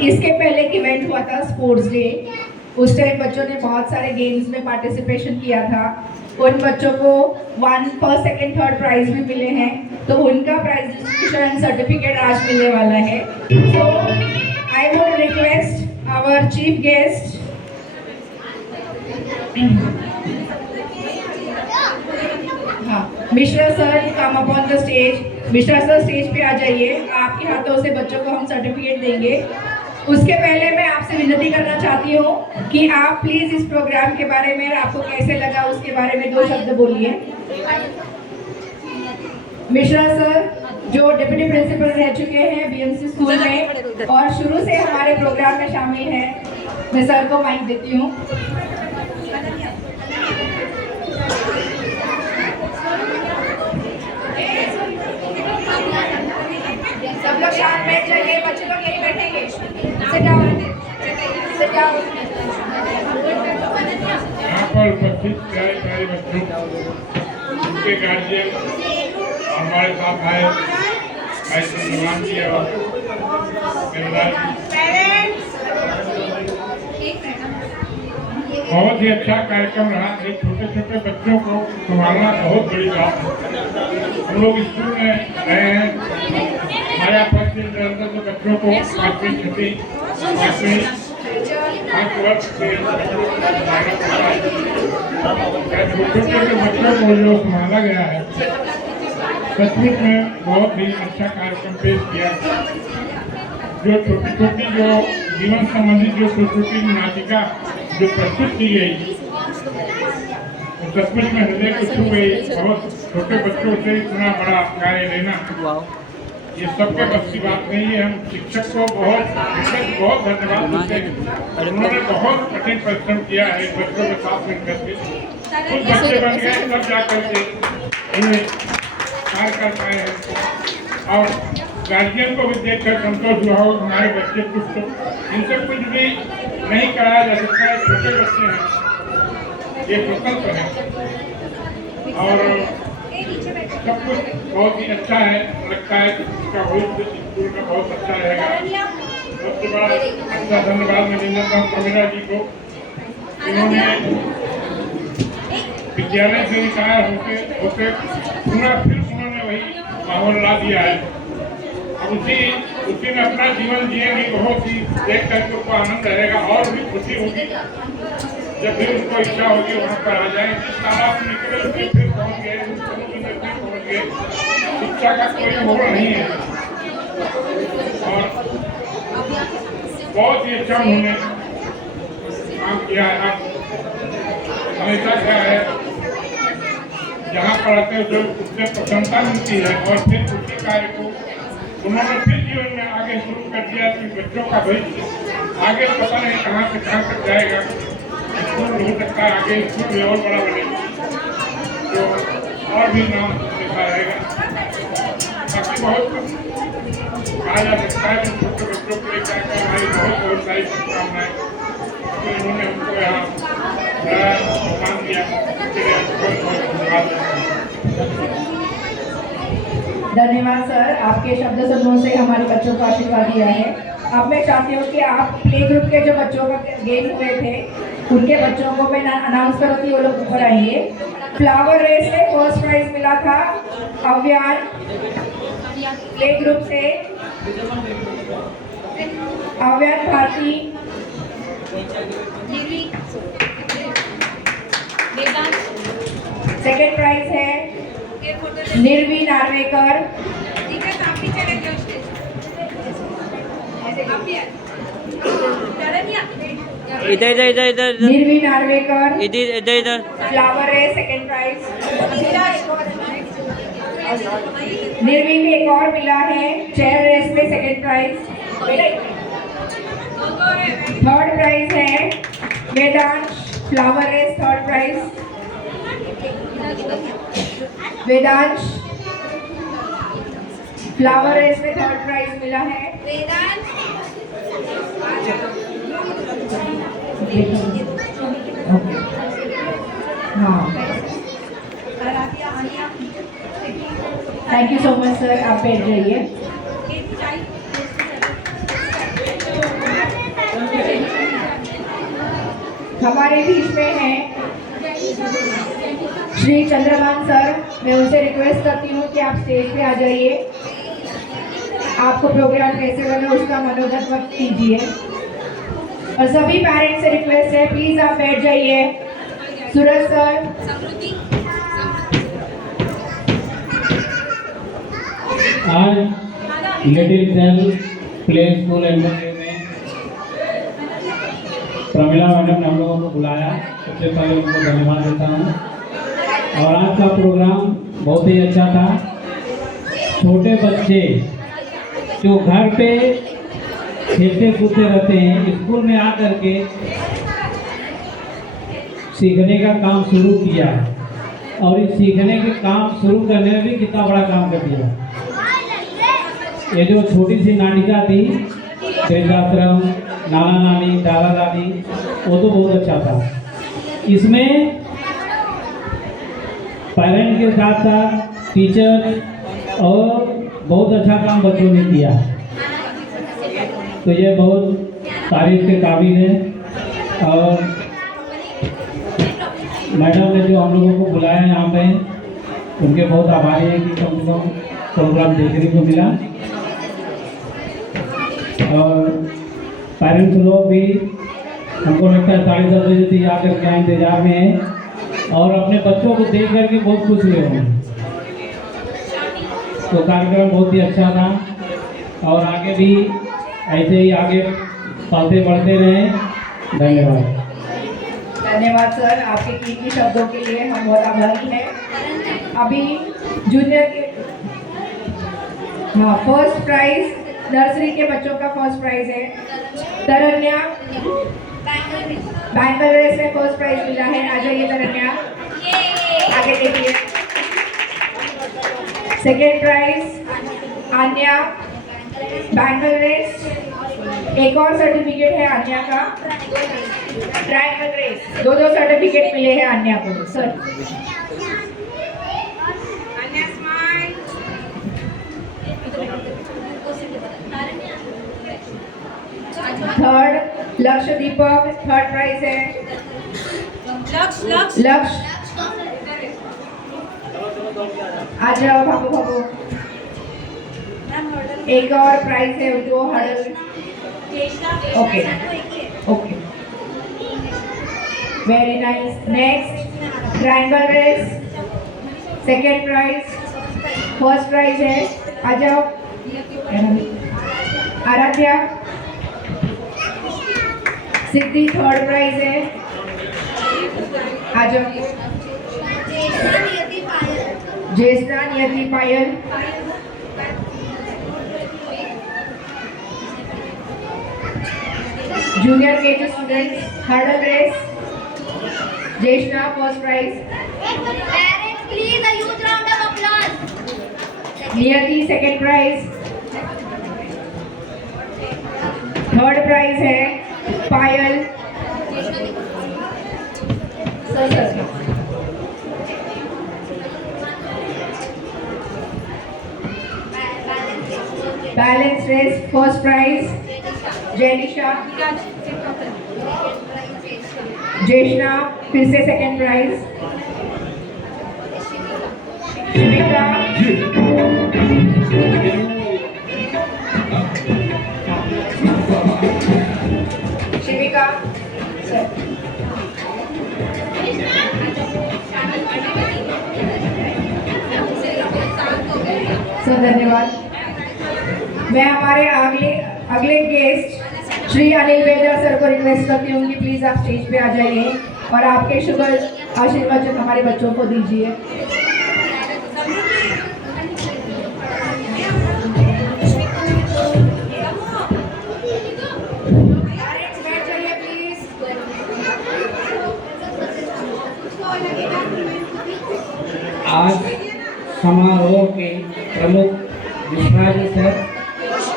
इसके पहले एक इवेंट हुआ था स्पोर्ट्स डे। उस टाइम बच्चों ने बहुत सारे गेम्स में पार्टिसिपेशन किया था। उन बच्चों को 1, फर्स्ट, सेकंड, थर्ड प्राइज भी मिले हैं, तो उनका प्राइज डिस्ट्रीब्यूशन सर्टिफिकेट आज मिलने वाला है। So I would request our chief guest Mishra sir come upon the stage. Mishra sir stage पे आ जाइए, आपके हाथों से बच्चों को हम सर्टिफिकेट देंगे। उसके पहले मैं आपसे विनती करना चाहती हूँ कि आप प्लीज इस प्रोग्राम के बारे में, आपको कैसे लगा उसके बारे में 2 शब्द बोलिए। मिश्रा सर जो डिप्टी प्रिंसिपल रह चुके हैं बीएमसी स्कूल में और शुरू से हमारे प्रोग्राम में शामिल हैं, मैं सर को माइक देती हूँ। सब लोग शांत बैठ जाइए, बच्चे लोग यहीं बैठेंगे। Sit down. Sit down. यहाँ पर उपस्थित प्यारे बच्चों, उनके गार्जियन हमारे साथ आए, ऐसे निर्माण किया बहुत ही अच्छा कार्यक्रम रहा। ये छोटे छोटे बच्चों को संभालना बहुत बड़ी बात है। हम लोग स्कूल में रहे हैं, हमारे फर्स्ट निरंतर से बच्चों को 5वीं 6वीं 8वीं 5 वर्ष से छोटे छोटे बच्चों को जो संभाला गया है, सचमुच में बहुत ही अच्छा कार्यक्रम पेश किया। जो छोटी छोटी जो जीवन संबंधी जो छोटी छोटी नाटिका जो प्रस्तुत की गई, सचमुच में हृदय को छू गई। बहुत छोटे बच्चों से इतना बड़ा कार्य लेना ये सबके बस की बात नहीं है। हम शिक्षक को बहुत धन्यवाद देते हैं। उन्होंने बहुत कठिन परिश्रम किया है बच्चों के साथ मिलकर के। कुछ बच्चे बन गए तब जा करके इन्हें कार्य कर पाए हैं और गार्जियन को भी देखकर संतोष हुआ हो हमारे बच्चे कुछ तो इनसे कुछ भी नहीं कराया जा सकता है। छोटे बच्चे हैं, ये प्रकल्प है और सब कुछ बहुत ही अच्छा है, लगता है कि इसका भविष्य स्कूल में बहुत अच्छा रहेगा। सबसे बड़ा अच्छा धन्यवाद मैं देना चाहता हूँ प्रवीणा जी को, इन्होंने विद्यालय से रिटायर होते होते पूरा फिर उन्होंने वही माहौल ला दिया है। अब उसी में अपना जीवन जिएंगे, बहुत ही देख करके उनको आनंद रहेगा और भी खुशी होगी जब भी उनको इच्छा होगी वहाँ पर आ जाए। जिस तालाब से निकले उसमें फिर पहुँच गए, उस समुद्र में फिर पहुँच गए। शिक्षा का कोई मोड़ नहीं है और बहुत ही अच्छा उन्होंने काम किया है। आप हमेशा क्या है जहाँ पर आते हैं जो उससे प्रसन्नता मिलती है और फिर उसी कार्य को उन्होंने फिर जीवन में आगे शुरू कर दिया कि बच्चों का भविष्य आगे पता नहीं कहाँ से कहाँ तक जाएगा। स्कूल हो सकता है आगे स्कूल में और बड़ा बने तो और भी नाम लिखा रहेगा। बाकी बहुत कहा जा सकता है कि छोटे बच्चों के लिए क्या क्या हमारी बहुत सारी शुभकामनाएं तो इन्होंने हमको यहाँ बड़ा सम्मान दिया, इसके लिए बहुत बहुत धन्यवाद। धन्यवाद सर, आपके शब्द समूह से हमारे बच्चों को आशीर्वाद दिया है। अब मैं चाहती हूँ कि आप प्ले ग्रुप के जो बच्चों का गेम हुए थे उनके बच्चों को मैं अनाउंस करूँ कि वो लोग ऊपर आएंगे। फ्लावर रेस में फर्स्ट प्राइज मिला था अव्यान प्ले ग्रुप से, अव्यान भारती, सेकेंड प्राइज है निर्वी नार्वेकर, इधर इधर इधर इधर निर्वी नार्वेकर, इधर इधर इधर फ्लावर रेस सेकेंड प्राइज। निर्वी को एक और मिला है चेयर रेस में सेकेंड प्राइज। थर्ड प्राइज है Vedansh flower race, third prize Vedansh flower race में थर्ड प्राइज मिला है। हाँ, thank you so much sir, आप बैठ जाइए। हमारे बीच में है श्री चंद्रभान सर, मैं उनसे रिक्वेस्ट करती हूँ कि आप स्टेज पे आ जाइए। आपको प्रोग्राम कैसे लगा उसका मनोगत व्यक्त कीजिए और सभी पेरेंट्स से रिक्वेस्ट है प्लीज आप बैठ जाइए। सूरज सर, आज लिटिल सेल प्ले स्कूल एलमोनी में प्रमिला मैडम ने हम लोगों को बुलाया, सबसे पहले उनको धन्यवाद देता हूँ। और आज का प्रोग्राम बहुत ही अच्छा था। छोटे बच्चे जो घर पे खेलते कूदते रहते हैं, स्कूल में आकर के सीखने का काम शुरू किया और इस सीखने के काम शुरू करने में भी कितना बड़ा काम कर दिया। ये जो छोटी सी नाटिका थी वृद्धाश्रम, नाना नानी, दादा दादी, वो तो बहुत अच्छा था। इसमें पेरेंट के साथ साथ टीचर और बहुत अच्छा काम बच्चों ने किया, तो ये बहुत तारीफ के काबिल है। और मैडम ने जो हम लोगों को बुलाया यहाँ पे, उनके बहुत आभारी हैं कि कम से कम प्रोग्राम देखने को मिला। और पेरेंट्स लोग भी हमको लगता है 10:30 बजे से आकर क्या इंतजार में है और अपने बच्चों को देख करके बहुत खुश हुए होंगे। तो कार्यक्रम बहुत ही अच्छा था और आगे भी ऐसे ही आगे पलते बढ़ते रहें। धन्यवाद। धन्यवाद सर, आपके कीमती शब्दों के लिए हम बहुत आभारी हैं। अभी जूनियर के फर्स्ट प्राइज नर्सरी के बच्चों का फर्स्ट प्राइज है तरन्या, बैंगल रेस में फर्स्ट प्राइज मिला है। आ जाइए तरन्या, आगे देखिए। Second prize Aanya, bangle race. एक और सर्टिफिकेट है आन्या का, ट्रायंगल रेस। दो सर्टिफिकेट मिले हैं आन्या को सर। लक्ष्य दीपक थर्ड प्राइज है। लक्ष्य आ जाओ, भागो भागो। एक और प्राइज है उनको, hurdle. Okay okay, very nice. Next triangle race, second prize, first prize है। आ जाओ आराध्या। सिद्धि थर्ड प्राइज है। आ जाओ Jyeshtha, Niyati, Payal. Junior KG students hurdle race, Jyeshtha first prize. Parents, please a huge round of applause. Niyati second prize. Third prize है Payal. Balance race first prize Janisha. Jeshna फिर से second prize. शिविका, शिविका धन्यवाद। मैं हमारे अगले गेस्ट श्री अनिल वेदर सर को रिक्वेस्ट करती हूँ कि प्लीज आप स्टेज पे आ जाइए और आपके शुभ आशीर्वाद हमारे बच्चों को दीजिए। आज समारोह के प्रमुख विश्वनाथ सर,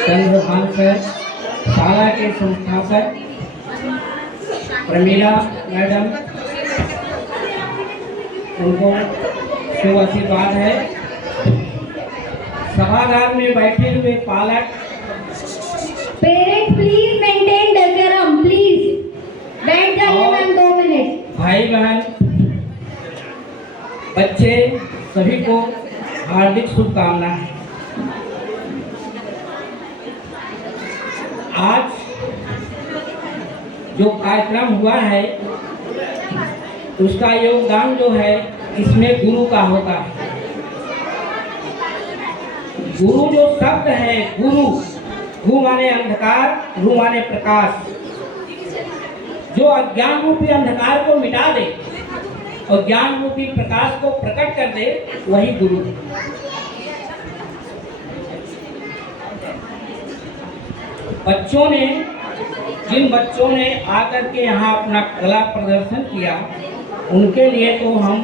चंद्रभान सर, शाला के संस्थापक प्रमीला मैडम, उनको शुभ आशीर्वाद है। सभागार में बैठे हुए पालक, parents please maintain decorum, please बैठ जाइए मैम 2 मिनट। भाई बहन, बच्चे सभी को हार्दिक शुभकामनाएं। आज जो कार्यक्रम हुआ है उसका योगदान जो है इसमें गुरु का होता है। गुरु जो शब्द है, गुरु, गु माने अंधकार, रु माने प्रकाश। जो अज्ञान रूपी अंधकार को मिटा दे और ज्ञान रूपी प्रकाश को प्रकट कर दे, वही गुरु है। जिन बच्चों ने आकर के यहाँ अपना कला प्रदर्शन किया, उनके लिए तो हम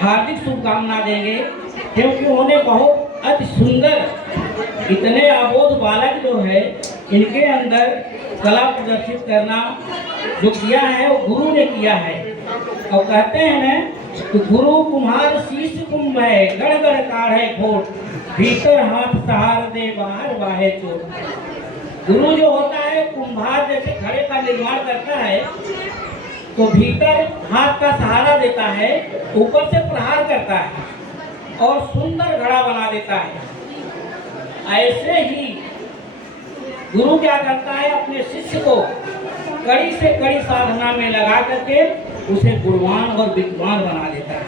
हार्दिक शुभकामना देंगे, क्योंकि उन्होंने बहुत अति सुंदर, इतने अबोध बालक जो है, इनके अंदर कला प्रदर्शित करना जो किया है वो गुरु ने किया है। और कहते हैं ना कि गुरु कुम्हार शीश कुंभ है, गढ़ गढ़ काढ़े खोट, भीतर हाथ सहार दे बाहर बाहे चोट। गुरु जो होता है कुम्हार, जैसे घड़े का निर्माण करता है तो भीतर हाथ का सहारा देता है, ऊपर से प्रहार करता है और सुंदर घड़ा बना देता है। ऐसे ही गुरु क्या करता है, अपने शिष्य को कड़ी से कड़ी साधना में लगा करके उसे गुणवान और विद्वान बना देता है।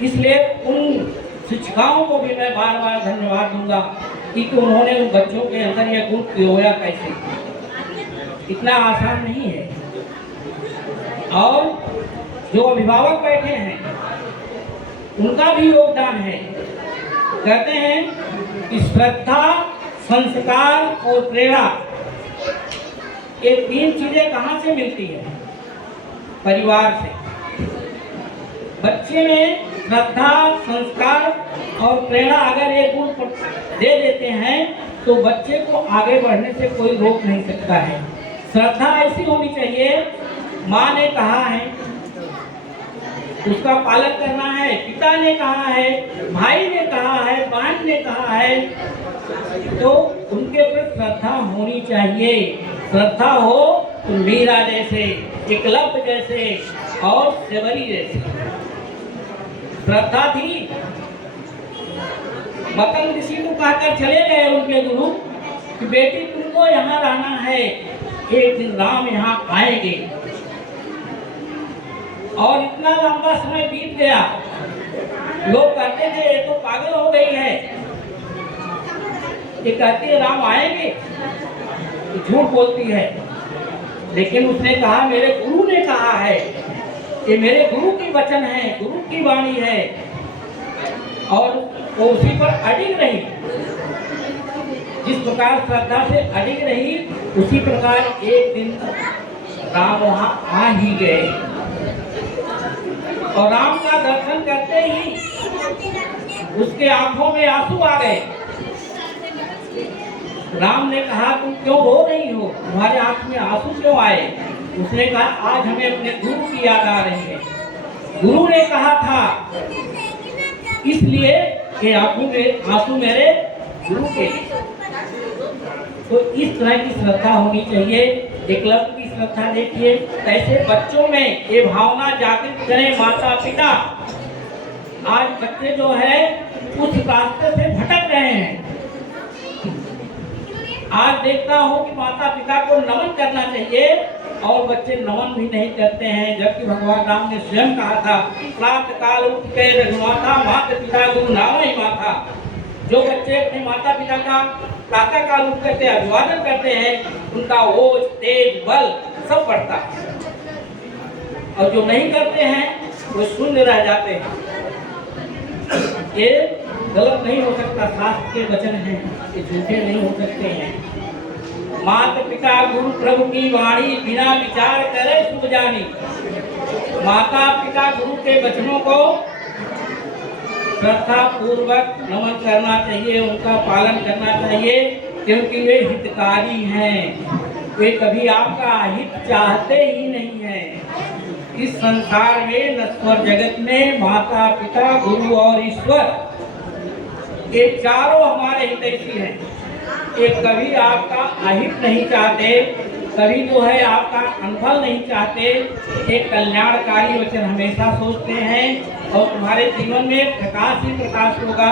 इसलिए उन शिक्षिकाओं को भी मैं बार बार धन्यवाद दूंगा कि उन्होंने उन बच्चों के अंदर यह गुण पिरोया कैसे। इतना आसान नहीं है। और जो अभिभावक बैठे हैं उनका भी योगदान है। कहते हैं कि श्रद्धा, संस्कार और प्रेरणा, ये 3 चीजें कहाँ से मिलती है? परिवार से। बच्चे में श्रद्धा, संस्कार और प्रेरणा अगर ये गुण दे देते हैं तो बच्चे को आगे बढ़ने से कोई रोक नहीं सकता है। श्रद्धा ऐसी होनी चाहिए, माँ ने कहा है उसका पालन करना है, पिता ने कहा है, भाई ने कहा है, बहन ने कहा है, तो उनके ऊपर श्रद्धा होनी चाहिए। श्रद्धा हो तो मीरा जैसे, एकलव्य जैसे और सेवरी जैसे श्रद्धा थी। मतंग ऋषि को कहकर चले गए उनके गुरु कि बेटी तुमको यहाँ रहना है, एक दिन राम यहाँ आएंगे। और इतना लंबा समय बीत गया, लोग कहते थे ये तो पागल हो गई है, ये कहती है राम आएंगे, झूठ बोलती है। लेकिन उसने कहा मेरे गुरु ने कहा है, ये मेरे गुरु की वचन है, गुरु की वाणी है। और वो उसी पर अडिग रही, जिस प्रकार श्रद्धा से अडिग रही उसी प्रकार एक दिन राम वहाँ आ ही गए। और राम का दर्शन करते ही उसके आंखों में आंसू आ गए। राम ने कहा तुम क्यों रो रही हो, तुम्हारे आंख में आंसू क्यों आए? उसने कहा आज हमें अपने गुरु की याद आ रही है। गुरु ने कहा था इसलिए कि आंसू मेरे गुरु के लिए। तो इस तरह की श्रद्धा होनी चाहिए। एकलव्य की श्रद्धा देखिए, ऐसे बच्चों में ये भावना जागृत करें माता पिता। आज बच्चे जो है उस रास्ते से भटक रहे हैं। आज देखता हूँ कि माता पिता को नमन करना चाहिए और बच्चे नमन भी नहीं करते हैं, जबकि भगवान राम ने स्वयं कहा था प्रातः काल उठ के रघुमाता माता पिता गुरु नाम ही माता। जो बच्चे अपने माता पिता का प्रातः काल उठ करके अभिवादन करते हैं उनका ओज तेज बल सब बढ़ता है, और जो नहीं करते हैं वो शून्य रह जाते हैं। ये गलत नहीं हो सकता, शास्त्र के वचन हैं, ये झूठे नहीं हो सकते हैं। माता पिता गुरु प्रभु की वाणी बिना विचार करे शुभ जानी। माता पिता गुरु के वचनों को श्रद्धा पूर्वक नमन करना चाहिए, उनका पालन करना चाहिए, क्योंकि वे हितकारी हैं। वे कभी आपका हित चाहते ही नहीं हैं। इस संसार में नश्वर जगत में माता पिता गुरु और ईश्वर ये चारों हमारे हितैषी हैं। ये कभी आपका अहित नहीं चाहते, कभी जो है आपका अनफल नहीं चाहते। एक कल्याणकारी वचन हमेशा सोचते हैं और तुम्हारे जीवन में प्रकाश ही प्रकाश होगा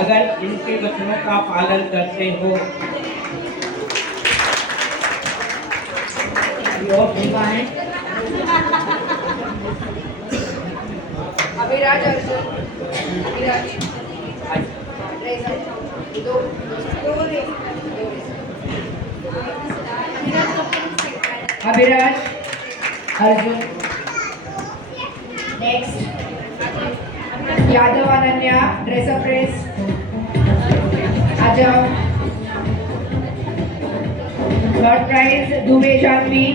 अगर इनके वचनों का पालन करते हो। और सुनना है Abhiraj Arjun, Abhiraj Abhiraj Arjun. Next Yadav Ananya, dress up race आ जाओ। थर्ड प्राइज दुबे जानवी,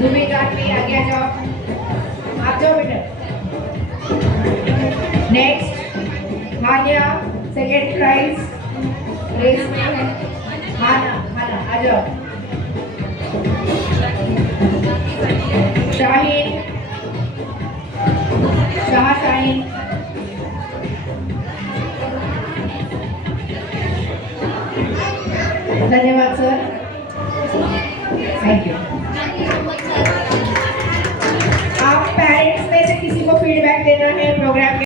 दुबे जानवी आगे आ जाओ, आप जाओ बेटा। Next Haniya, second prize race में है। हाना आ जाओ। शाहीन, शाहीन। धन्यवाद सर, थैंक यू। आप पेरेंट्स में से किसी को फीडबैक देना है प्रोग्राम